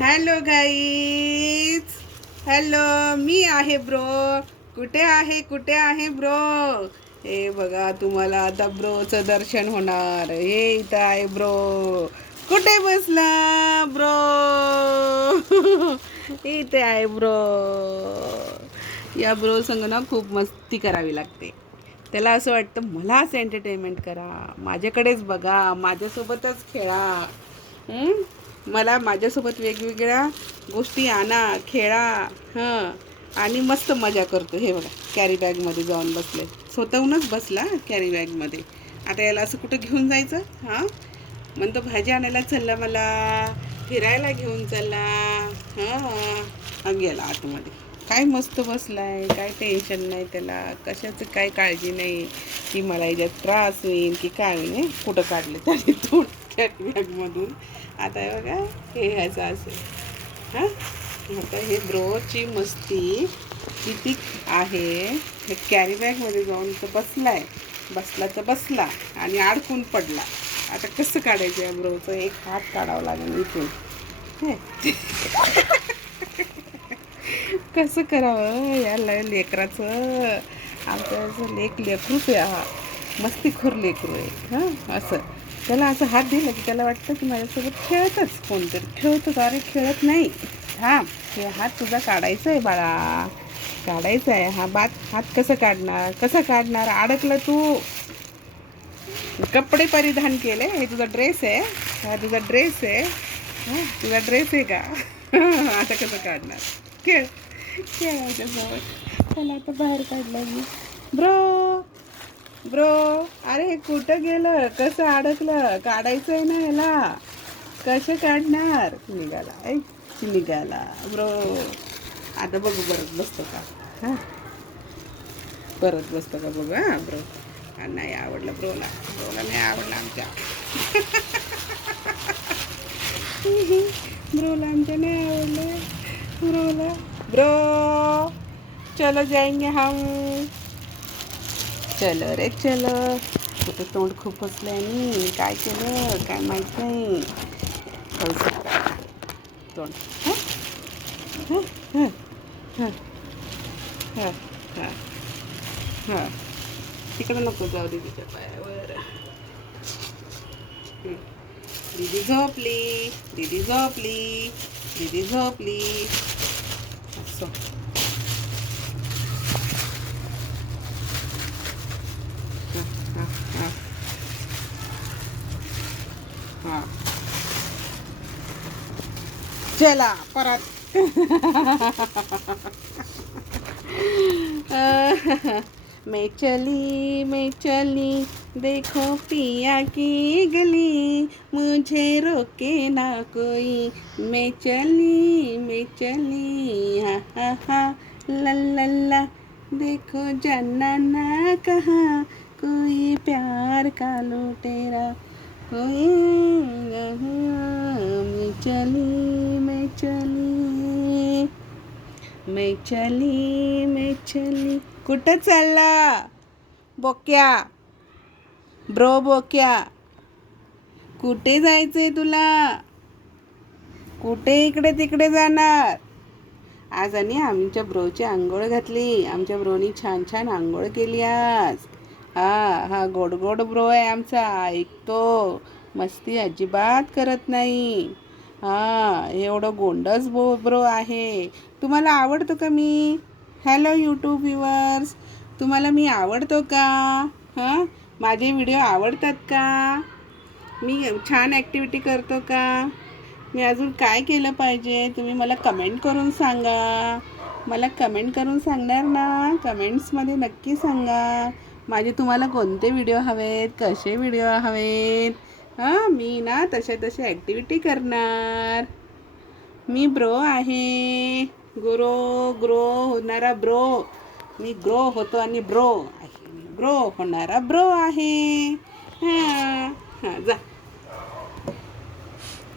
Hello guys. Hello, मी आहे bro. कुठे आहे ब्रो? हे बघा, तुम्हाला आता ब्रोचं दर्शन होणार. हे इथं आहे ब्रो. कुठे बसला ब्रो? इथे आहे ब्रो. या ब्रो संग ना खूप मस्ती करावी लागते. त्याला असं वाटतं मलाच एंटरटेनमेंट करा, माझ्याकडेच बघा, माझ्यासोबतच खेळा. मला माझ्यासोबत वेगवेगळ्या गोष्टी आणा, खेळा. हं. आणि मस्त मजा करतो. हे बघा, कॅरी बॅगमध्ये जाऊन बसले. स्वतःहूनच बसला कॅरी बॅगमध्ये. आता याला असं कुठं घेऊन जायचं? हां, म्हणतो भाजी आणायला चालला, मला फिरायला घेऊन चालला. गेला आतमध्ये. काय मस्त बसलाय, काय टेन्शन नाही त्याला, कशाचं काय काळजी नाही की मला याच्यात त्रास होईल की काय होईल. कुठं काढले त्याने तोंड कॅरी बॅगमधून. आता हे बघा, हे ह्याचं असेल. हां, आता हे ब्रोची मस्ती किती आहे. हे कॅरी बॅगमध्ये जाऊन तर बसला तर बसला आणि अडकून पडला. आता कसं काढायचं या ब्रोचं? एक हात काढावं लागेल इथून. हे कसं करावं या लेकराचं? आमचं लेकरूच आहे हा, मस्तीखोर लेकरू आहे. हां, असं त्याला असं हात दिलं की त्याला वाटतं की माझ्यासोबत खेळतच, कोणतरी खेळतच. अरे खेळत नाही. हे हात तुझा काढायचा आहे बाळा, काढायचा आहे हा हात. कसं काढणार? अडकलं तू. कपडे परिधान केले, हे तुझा ड्रेस आहे. हा तुझा ड्रेस आहे. तुझा ड्रेस आहे का? आता कसं काढणार? खेळायच्या सोबत. त्याला आता बाहेर काढलं मी. ब्रो ब्रो, अरे हे कुठं गेलं? कसं अडकलं? काढायचं आहे ना ह्याला. कसं काढणार? निघाला ब्रो. आता बघू परत बसतो का. हां, परत बसतो का बघू. हां ब्रो. नाही आवडलं ब्रोला नाही आवडलं आमच्या. ब्रोला आमच्या नाही आवडलं. ब्रो चलो जाएंगे हम. चलो रे चलो. कुठे तोंड खूप हसलंय आणि काय केलं काय माहीत नाही. तोंड. हां हां हां हां हां हां. तिकडं नको जाऊ दे तिच्या पायावर. दीदी झोपली. असं. हां हां हां. चला परत. मैं चली देखो पिया की गली, मुझे रोके ना कोई. मैं चली हा हा हा ला ला ला. देखो जाना ना कहाँ, कोई प्यार का लुटेरा, कोई मैं चली. कुठं चालला बोक्या? ब्रो बोक्या, कुठे जायचंय तुला? कुठे इकडे तिकडे जाणार? आज आणि आमच्या ब्रोची आंघोळ घातली. आमच्या ब्रोनी छान छान आंघोळ केली आज. हा गोड गोड ब्रो आहे आमचा, ऐकतो. मस्ती अजिबात करत नाही. एवढं गोंडस ब्रो आहे. तुम्हाला आवडतो का मी? हॅलो यूट्यूब व्ह्यूअर्स, तुम्हाला मी आवडतो का? माझे व्हिडिओ आवडतात का? मी छान ॲक्टिव्हिटी करतो का? मी अजून काय केलं पाहिजे? तुम्ही मला कमेंट करून सांगा. मला कमेंट करून सांगणार ना? कमेंट्समध्ये नक्की सांगा. माझे तुम्हाला कोणते व्हिडिओ हवेत, कसे व्हिडिओ हवेत. मी ना तसे ॲक्टिव्हिटी करणार. मी ब्रो आहे. ग्रो होणारा ब्रो. मी ग्रो होतो आणि ब्रो होणारा ब्रो आहे. हां हां, जा.